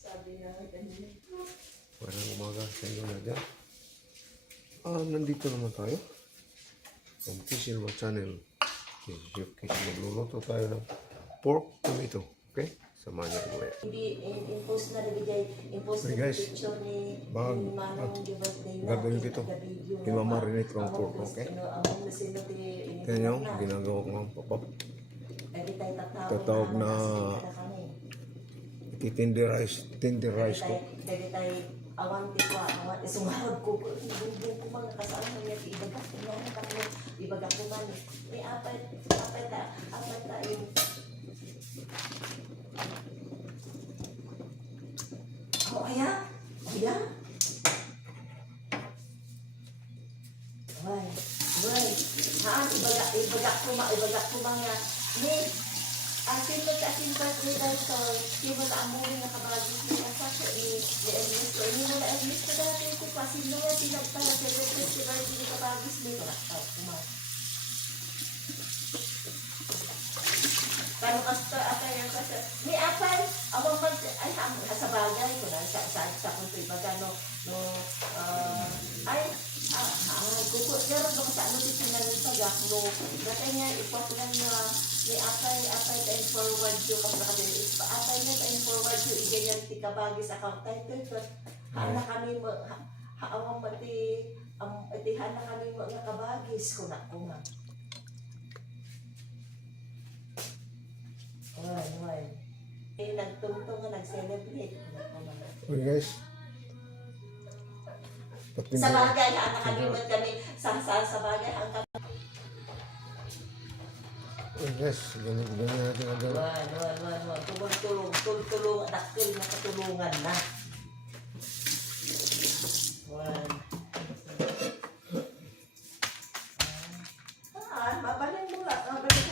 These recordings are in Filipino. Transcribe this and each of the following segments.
Sabi na kanina. Parang umaga sa inyo na dyan. Nandito naman tayo. Ang Kishilwa Channel. Okay, Chef Kish, magluluto tayo ng pork tomato. Okay? Samahan niyo ko yan. Hindi, in-post na nabigay, in-post Okay, na guys. picture ni Manong birthday na. Gagawin ko ito. Imamarinate ko ang pork, okay? Kaya nyo, ginagawa ko ng papap. Tatawag na tenderize ko. Dagi tayo, awan ko, awan, isumahod ko, bumbong ko mga kasama niya, ibagak ko naman ako, ibagak ko man, apat tayo. Oh, ayan. Why? Ibagak ko mga, asin ba birthday dahil di mo na amurin na kabagis niya sa ko i-admit ko. Hindi mo na-admit ko dati ko kasi nung sinagpala sa festival di kabagis niya. Paano ka yan kasi? May apay, awang mag, ay sa bagay ko na sa kunto ibaga kukot meron ko sa ano dito na nagpagak no natay niya ipatulan na may apay time forward yung kapatid apay na time forward yung iganyan ti kabagi sa account title hana kami haawang mati hana kami mga kabagis ko na kuma nagtungtong nga nag-celebrate Okay guys. Sa bagay, nakalimutan kami sa bagay ang Yes, ganyan natin ang gawin. tulong, dakil na katulungan na. Mabalin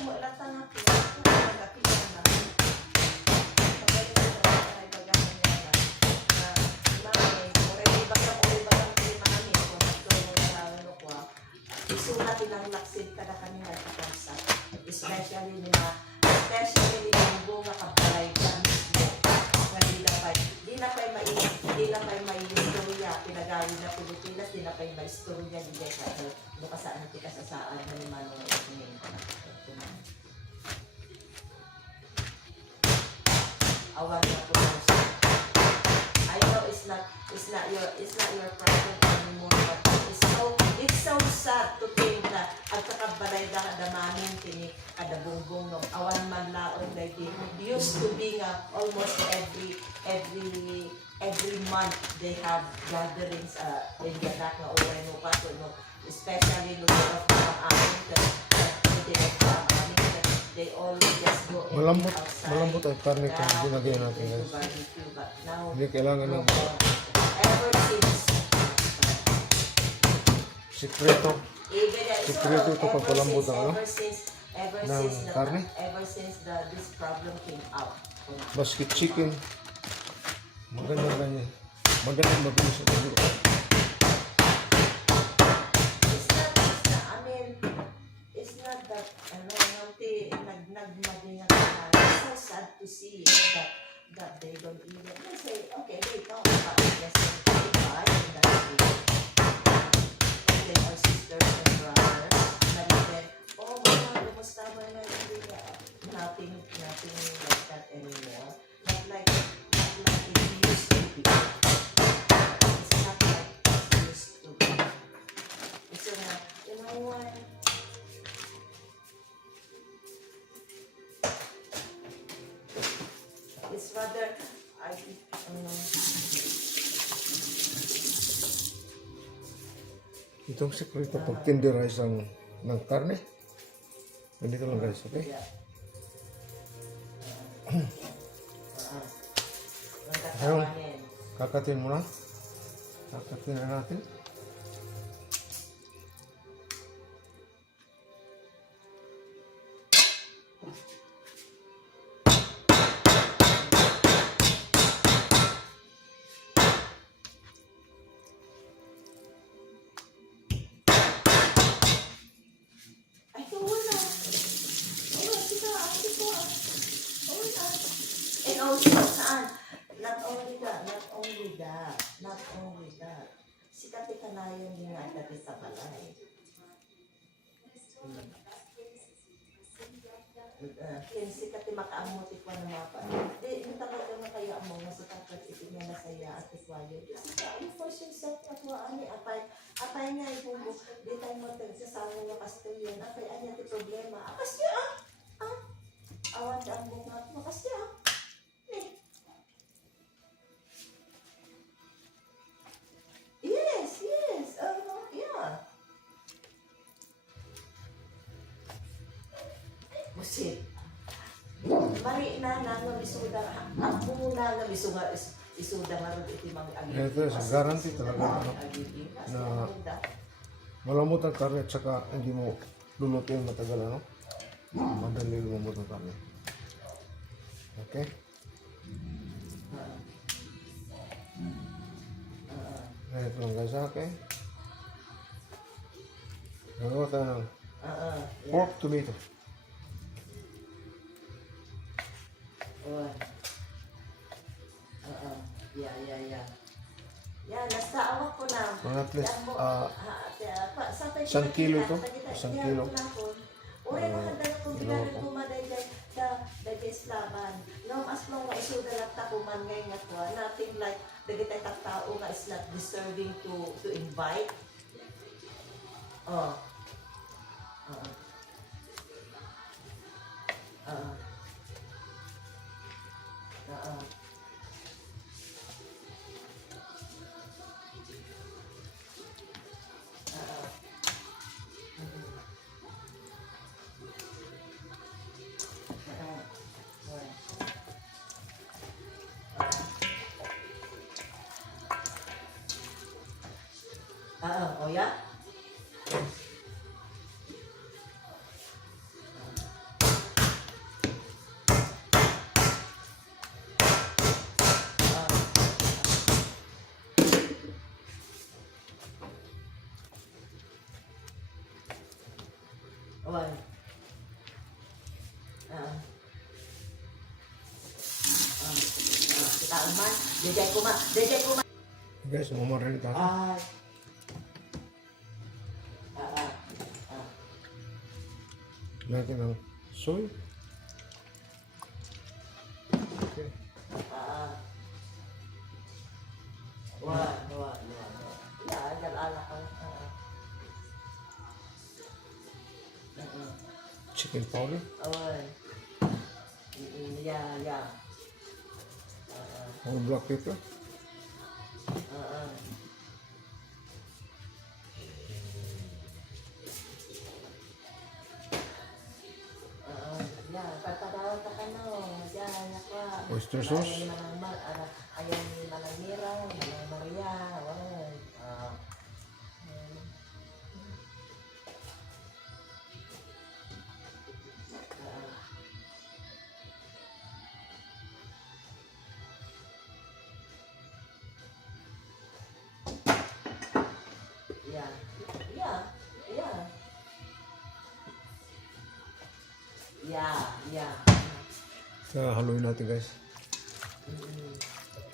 mo lang tangat. Isulat ilang laksin kada kami nagkakasa. Especially yung bunga kabalay gamis mo. Di na pa'y may istorya. Pinagawin na Pilipinas, di na pa'y may istorya. Di na pa'y lukasaan natin kasasaan na ni Manong Ipinin. Awan na po. I know it's not your problem anymore, but it's so sad to think na ang kakabalay na kadamanin kini kada bungbong ng awan man laon like used to be nga almost every month they have gatherings in the anak na uray mo pa no especially no of they all just go outside. Malambot ang karne kung ginagawa natin guys. Hindi kailangan ng ever since sikreto ito pagpalambot ng ano? Ng karne? Ever since this problem came out. Basket chicken. Magandang ganyan. Magandang mabilis sa dulo. It's not that, nagmaging it's so sad to see that they don't even, they say, okay, they talk about this and that's it. Okay, our sisters and brothers, narinig, oh, kumusta mo na nothing like that anymore. Not like it used to be. It's not like it used to be. It's you know what? It's rather, Itong sikreto pag tenderize ng karne. Ganito lang guys, okay? Ayun, kakatin mo na. Kakatin na natin. And also, saan? not only that. Si Kati Kanayon din nga dati sa balay. Si Kati makaamuti ko na mga pa. Di, yung talaga na kaya mo, nasa tapat itignan na saya at ikwayo. Kasi ka, you force yourself at waani, apay nga ibubo. Di tayo mo tagsasama ng Kastilyan. Apay anya ti problema. Kasi awan ka ang bungat mo. Kasi Yes. Yeah. Busit. Mari na nga bisuda. Ang muna nga isuda nga rin iti mag-agin. Ito, guarantee talaga na malamot ang karne at saka hindi mo lulutuin matagal, ano? Madali lumamot ang karne. Okay? Ito lang guys, okay? Gagawa tayo ng pork tomato. Yeah. Yeah, nasa awak ko na. At least, isang kilo ito. Isang kilo. Uri mo handa na kung ginagawa ko madayday sa Slavan. No, as long as isuda lang takuman ngayon nga ko, nothing like dagitay tao nga is not deserving to invite. Oh yeah? Dejay ko man. Guys, mamarin ka. Lagyan ng soy. Okay. Chicken powder. Yeah. Or black pepper. Oyster sauce. Ayaw ni Manang Mira, Manang Maria. Yeah. Kaya haluin natin guys.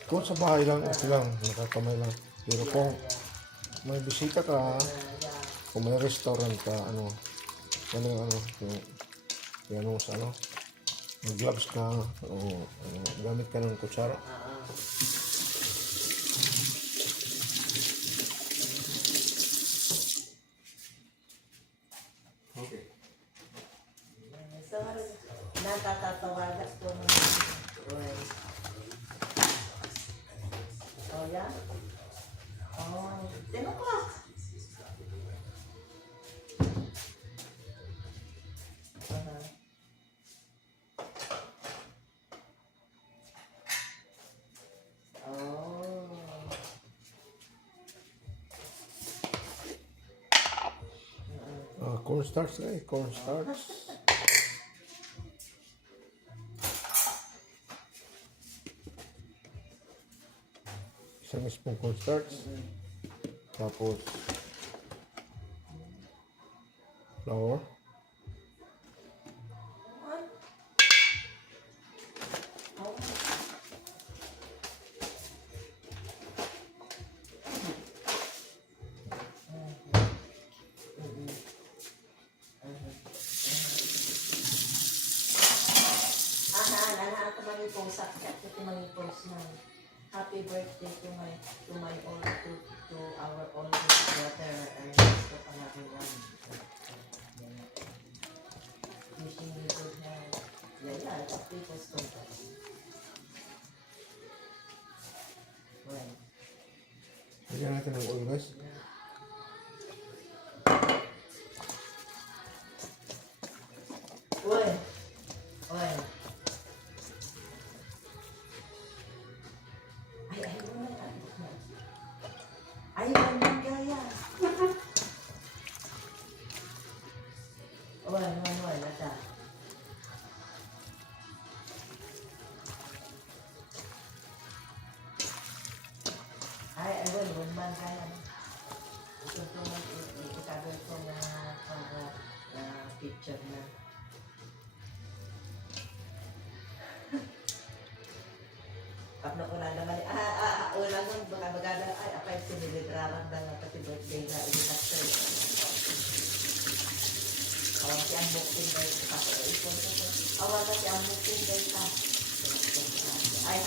Kung sa bahay lang, okay lang, nakakamay lang. Pero kung may bisita ka, kung may restaurant ka, yung sa may gloves ka, o gamit ka ng kutsara. Okay. So, natatatawagas ko ng Oh, yeah? 10 o'clock. Cornstarch, cornstarch. Isang spoon cornstarch. Tapos flour. post up at ito post na happy birthday to our oldest daughter Ernesto Palawan. Wishing you good health. Yeah, it's people's contact. Well, Lagyan natin ng oil guys. Well, well. Ay, ang gaya. Well, nata. Ay, one man kaya. Ito itagol ko na picture na. Kapno ko na naman, wala nang bagada, ay, apay sinilidraran na pati birthday na i-master. Awang si ang booking day ka. Awang na si ang booking day ka. Ay,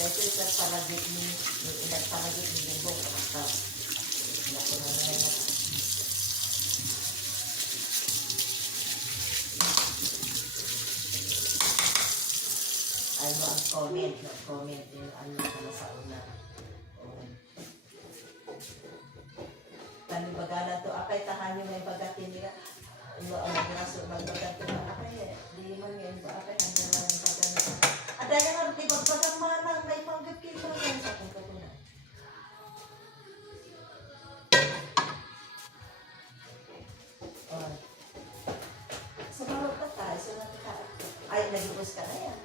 dahil sa palagit ni palagit ni Bumbong. Naku na na. Ay mo ang comment yung ano na sa una. Tani bagala to apay tahan yung may bagatin nila. Ang raso magbagatin na apay di man yung apay handa na yung bagatin. Ada yang harus dibagbagan mana may panggapin mo yan sa punto ko na. Sa marot ka tayo, sa nakita. Ay, nagibos ka na yan.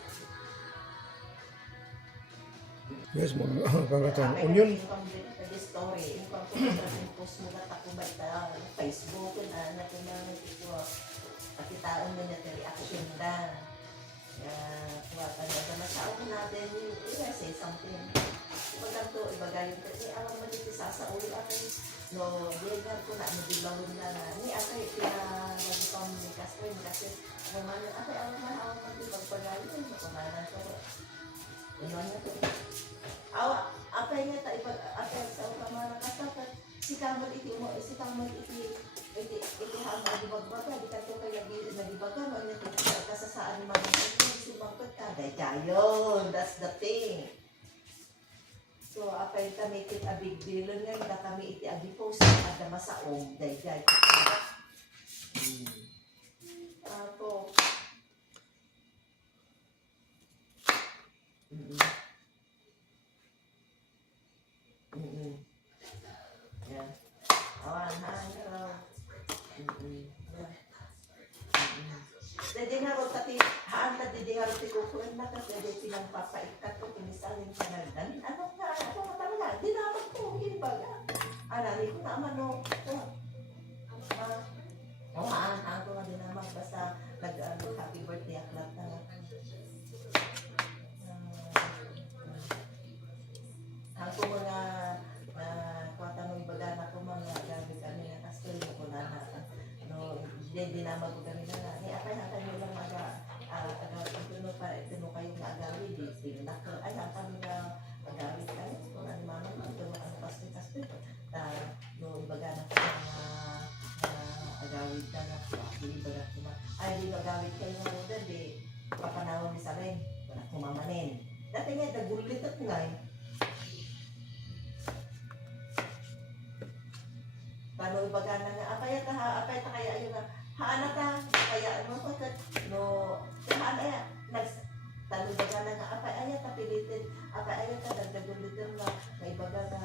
Yes, magkakatang onion. Story, yung pag-post mo na takubay ta, Facebook, na ito, pakitaan mo na reaction na. Kuwata na masaon natin, say something. Ibagay yung kasi, awang matiti sa ulo akin, no, diyan ko na, nabibawin na ni atay, pinagpang ni Catherine, kasi, awang matiti pagpagayon, makumanan ko. Inuan na to. Apay nga tayo, apay sa utamana kasapat, si Kamal iti hama agibagbaga, di ka to kaya nagibaga, no, niya to, kasasaan ni mga sumangkot ka, dayon, that's the thing. So, apay ka make it a big deal nga, na kami iti agipost, ada masaong, dayon. Apo. Yeah. Jadi harus tadi haan tadi dia harus dikukurin na kasi jadi pinagpapaikat ko pinisalin ka na dan ano talaga dinamag ko hindi ba anali ko naman no haan ko nga dinamag basta nag happy birthday aklat na ako mga kuwata mo ibaga na ko mga gamit kami na kastel mo ko na hindi na magkagami na ni apay na tayo lang ituno kayo na agawid pinak ay ang kami na agawid kayo kung ano mama ituno ano kastel no ibaga na ko agawid ka na ibaga ko na ay di agawid kayo na order di papanawon ni sa rin wala kumamanin dati nga nagulit at ngay paano ibaga na nga apay ta kaya ayun nga haana ta kaya ano ko no haana ya nagtalo baga na nga apay aya ta pilitin apay aya ta dagdagulitin na ibaga na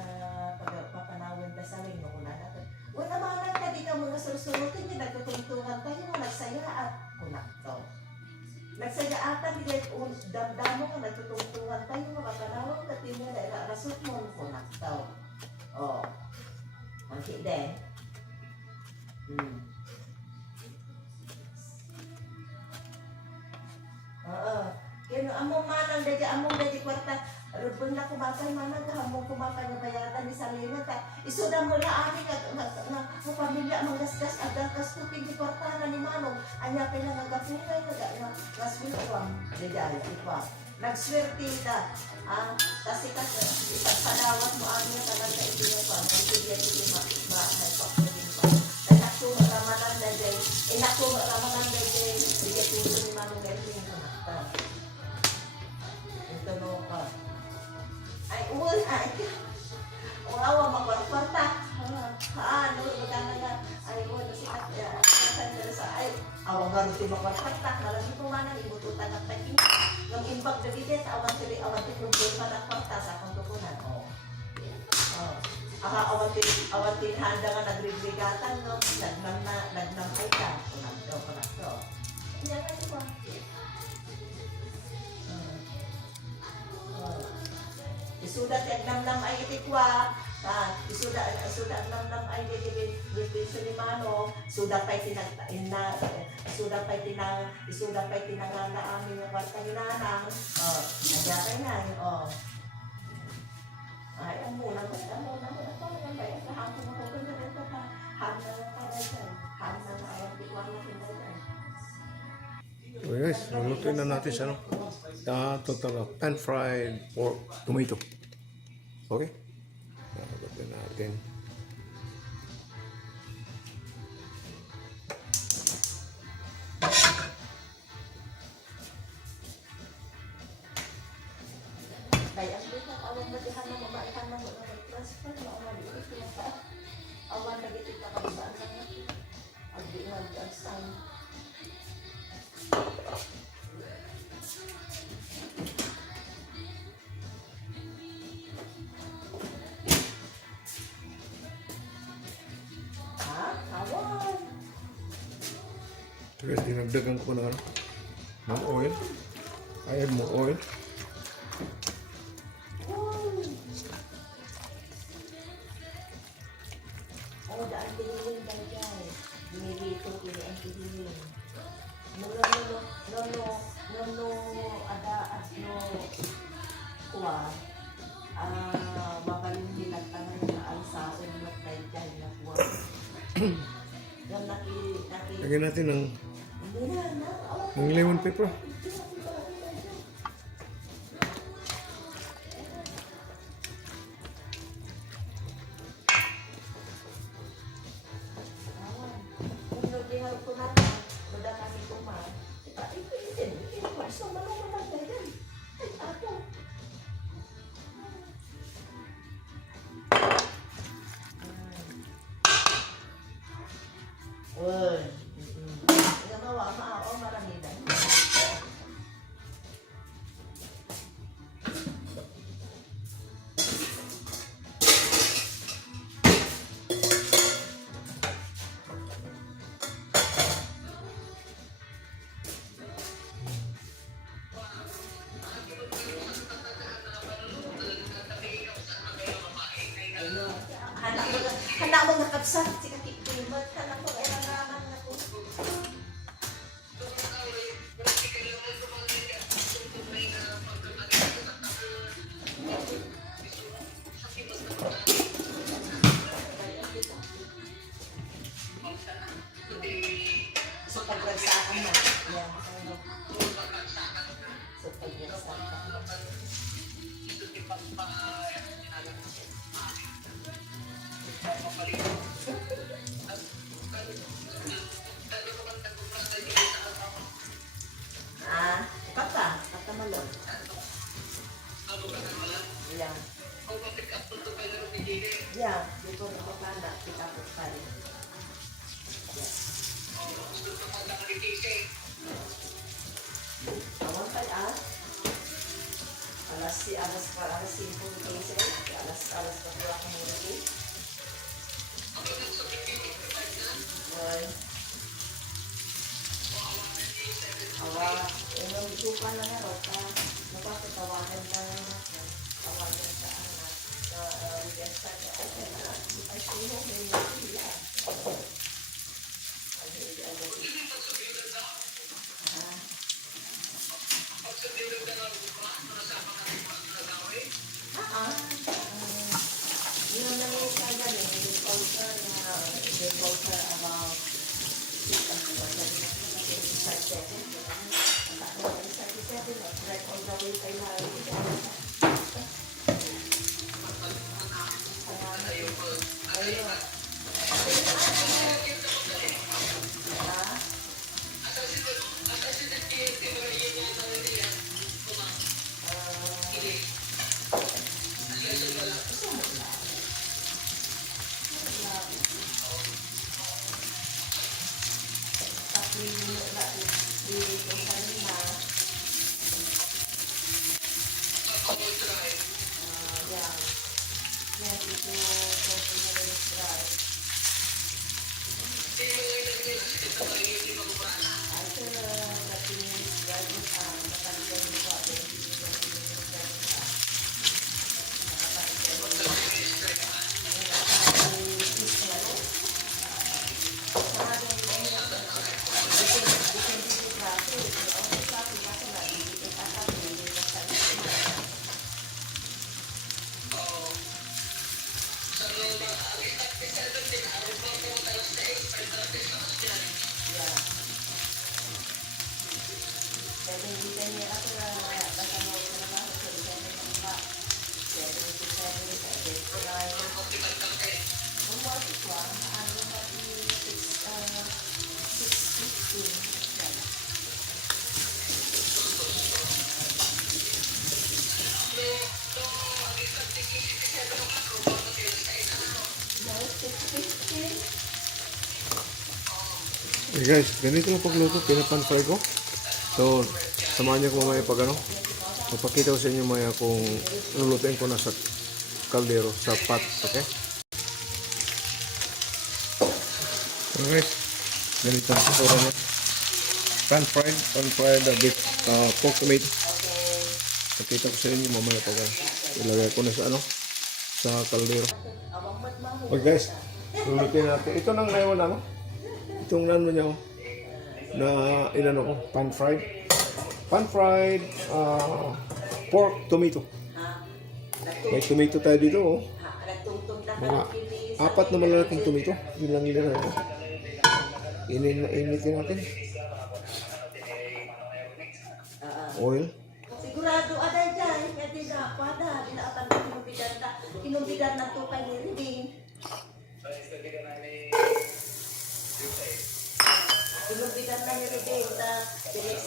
papanawon ta sa rin no kuna natin wala man ka di ka mga susunutin ni nagtutungtungan tayo nagsaya at kunakto nagsaya atan di damdamo ka nagtutungtungan tayo papanawon ka tinyo na rasot mo kunakto Mangkik din. Oo. Kaya among manang dadya kwarta. Rubon na kumapay manang hamong kumapay na bayatan ni Salina ta. Isuda mo na ani nga pamilya ang gasgas agad kas tupig di kwarta na ni manong. Anya pa na nagapungay na gaswilawang dadya ipa. Nagswerte ta. Kasi ipasadawat mo ani nga tanan sa ibig pa. Sige ma pa. Inako ramanan dadya. Inako ramanan dadya. Sige pinto ni manong galing ka. Ito no ka. Ay, ay. Awa, magkwarta. Ano, magkana nga. Ay, wala si Katya. Ay, awa nga rin magkwarta. Nalagi po man ang ibututan ng taking. Nung imbag na bidet, awan yung bulpa ng kwarta sa akong tukunan. Awan tinhanda nga nagrigrigatan, no? Nagnam ay ka. Kunagdo. Yan nga diba? Isudat at namnam ay itikwa, isudat namnam ay dito ni Mano, sudat pa'y tinangana amin ng kwarta ni Nanang, nagyakay na yun, ay, ang muna mo, bayan sa hapon ako, ganda ito pa, ham na ayang tikwang na pinagay. So guys, lulutuin na natin siya, no? Total of pan-fried pork tomato. Okay? Lulutuin natin. Kaya ang dito, awang madihan na mamaihan na mga transfer, maawan dito yung pa. Awan na dito ka kabibaan lang natin. Agdiwan, agsan. Awan. Guys, dinagdagan ko na ng oil. I add more oil. Daan tiniling ka dyan. Binilito, pili ang tiniling. No, ada at no, kuwa, mabalong dinagtangan na alsaon na tayo dyan na kuwa. Yung Lagyan natin ng ng lemon pepper. Handa mo nakapsat, si kakikimat, handa mo ay naraman na po. So pagragsakan na. Yan. So pagragsakan na. Kata malon. Yeah. Yeah, dito na ko pala, kita po pala. Awan pa alas 5:15, alas pa ako muna. Yung supa na nga ka, napapatawagan ka na tawagan sa anak, request ka, okay na, ay sino, may nakila. Pag sa kay Larry. Ayun. Okay guys, ganito lang pagluto, pinapan-fry ko. So, samahan niyo ko mamaya pag ano. Papakita ko sa inyo mamaya kung lulutuin ko na sa kaldero, sa pot, okay? Okay guys, ganito ang itsura niya. Pan-fried beef, pork tomato. Pakita ko sa inyo mamaya pag ilagay ko na sa ano, sa kaldero. Okay guys, lulutuin natin. Ito nang naiwan ano? Itong ano niya, na inano ko, pan-fried pork tomato. May tomato tayo dito, oh. Mga 4 na malalaking tomato. Yun lang nila natin. Initin natin. Oil. Sigurado aday dyan, pwede na, pada, dinaatan na kinumbidan ng tukay ni Riding. Kinumbidan na ni Riding sa bilis.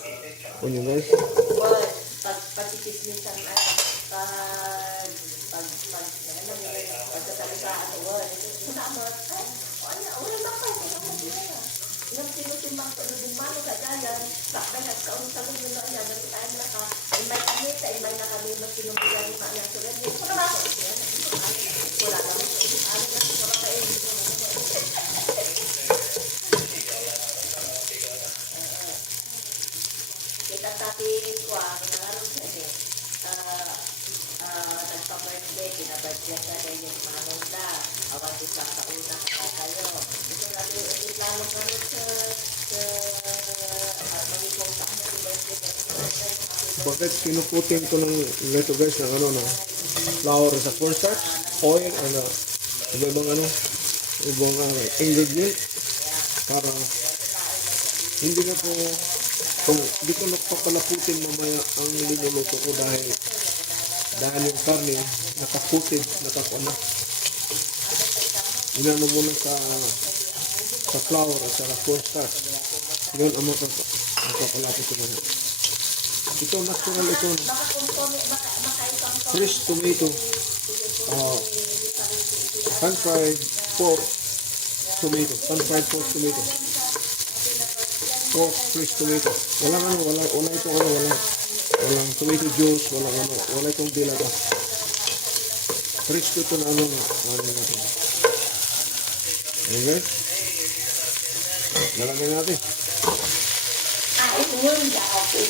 Onion guys. Well, pagtipis minsan at pagkatalisaan, well, kunamot, wala lang pa, yung tinutimbang ko na din mano sa gayan, sakbay nagkaon sa lulo na niya, ganito tayo na ka, imay kami, sa imay na kami, magsinumbigan ni Maya Sulen, hindi ko naman ako siya, wala naman, ano na siya makain, kita tapin ko, nangarong siya niya, nagpa-birthday, pinabirthday ka rin yung manong da, awan isa sa una ka kayo, ito natin yung itlano ka rin sa manipong sa kanya yung birthday. Bakit kinukutin ko ng ito guys ng ano na flour sa cornstarch, oil, ano, ibang ano, ibang ingredient para hindi na po kung di ko napapalaputin mamaya ang niluluto ko dahil yung karne nakaputin, nakakuna. Inano muna sa flour at sa cornstarch. Yun ang makapalapit ko muna. Ito natural ito. Fresh tomato. Pan-fried pork tomato. Pan-fried pork tomato. Pork fresh tomato. Walang tomato juice, wala itong dilata. Fresh ko ito na ano natin. Okay guys? Lalagyan natin. Ito yun, okay.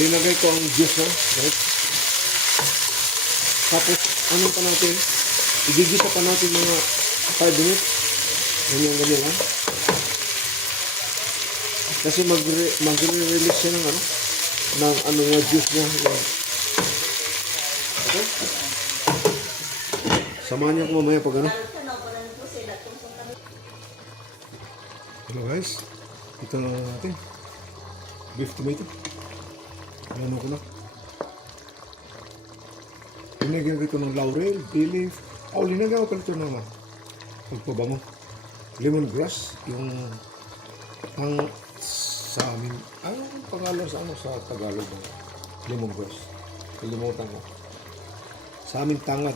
Linagay ko ang juice na, right? Tapos, ano pa natin? Igigisa pa natin mga 5 minutes. Yan yung ganyan, ha? Kasi magre-release siya ng ano yung juice niya. Okay? Samahan niyo ako mamaya pag ano. Hello guys. Ito na natin. Beef tomato. Ano ko na. Linagyan ko ito ng laurel, bay leaf. Linagyan ko ito ng pagpabango. Lemongrass. Yung sa amin, anong pangalan sa Tagalog ng lemongrass? Kalimutan ko. Sa amin tanglad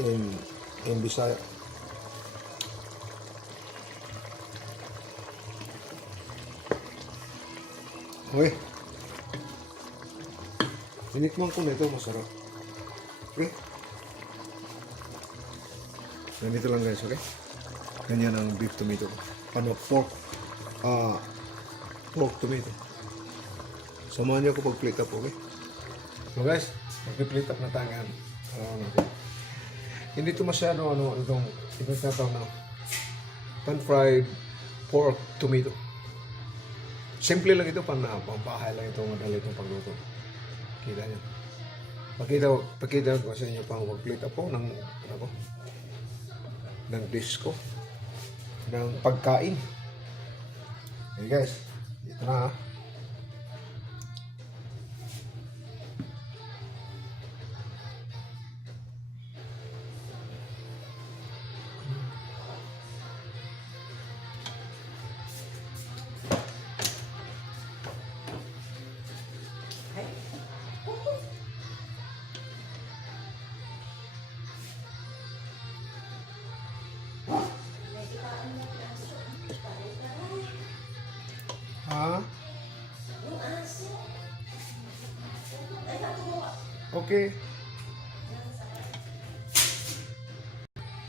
in Bisaya. Okay. Tinikman ko na ito, masarap. Okay. Ganito lang guys, okay? Ganyan ang beef tomato. Pork tomato. Samahan niyo ako pag-plate up, okay? So guys, mag-plate up na tayo ngayon. Hindi ito masyado, itong tinatawag na pan-fried pork tomato. Simple lang ito, pampahay lang ito, madali itong pagluto. Kita niyo. Pakita ko sa inyo pang mag-plate up po ng dish ko. Ng pagkain. Okay guys, ito na ha. Okay.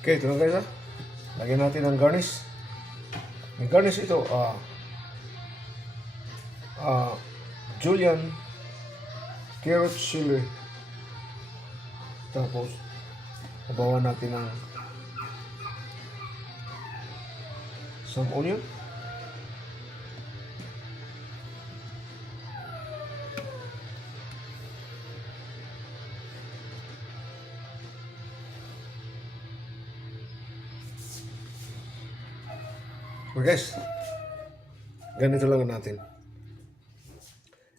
Okay, ito lang guys ha. Lagyan natin ang garnish. Yung garnish ito, julienne, carrot chili. Tapos, kabawan natin ng some onion. Okay guys, ganito lang natin.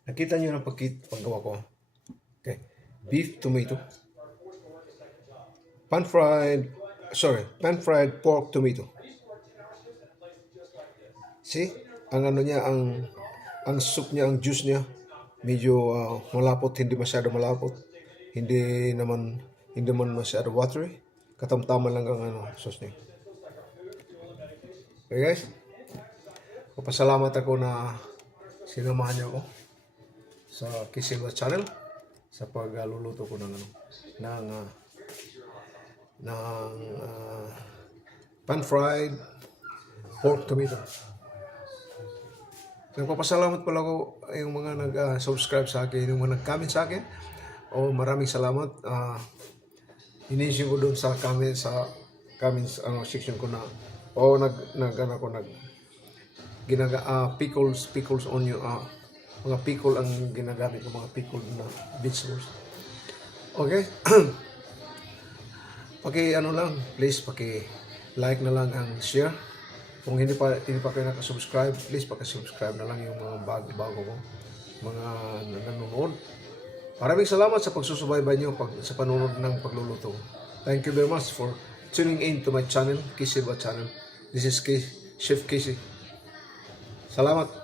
Nakita nyo ng paggawa ko. Okay, beef tomato, pan-fried pork tomato. See, ang niya, ang soup niya, ang juice niya, medyo malapot, hindi masyado malapot, hindi naman masyado watery, katamtaman lang ang sauce niya. Okay guys, papasalamat ako na sinamahan niyo ako sa Kisilva channel sa pagluluto ko ng pan-fried pork tomato. Nagpapasalamat pala ako yung mga nag-subscribe sa akin, yung mga nag-comment sa akin. Maraming salamat. Inisip ko doon sa comments section ko na pickles onion, mga pickle ang ginagamit ko, mga pickle na vegetables. Okay. Please like na lang ang share. Kung hindi pa kayo nakasubscribe, please subscribe na lang yung mga bago ko, mga nanonood. Maraming salamat sa pagsusubaybay niyo sa panonood ng pagluluto. Thank you very much for tuning in to my channel, Kisilva channel. This is Chef Casey. Salamat.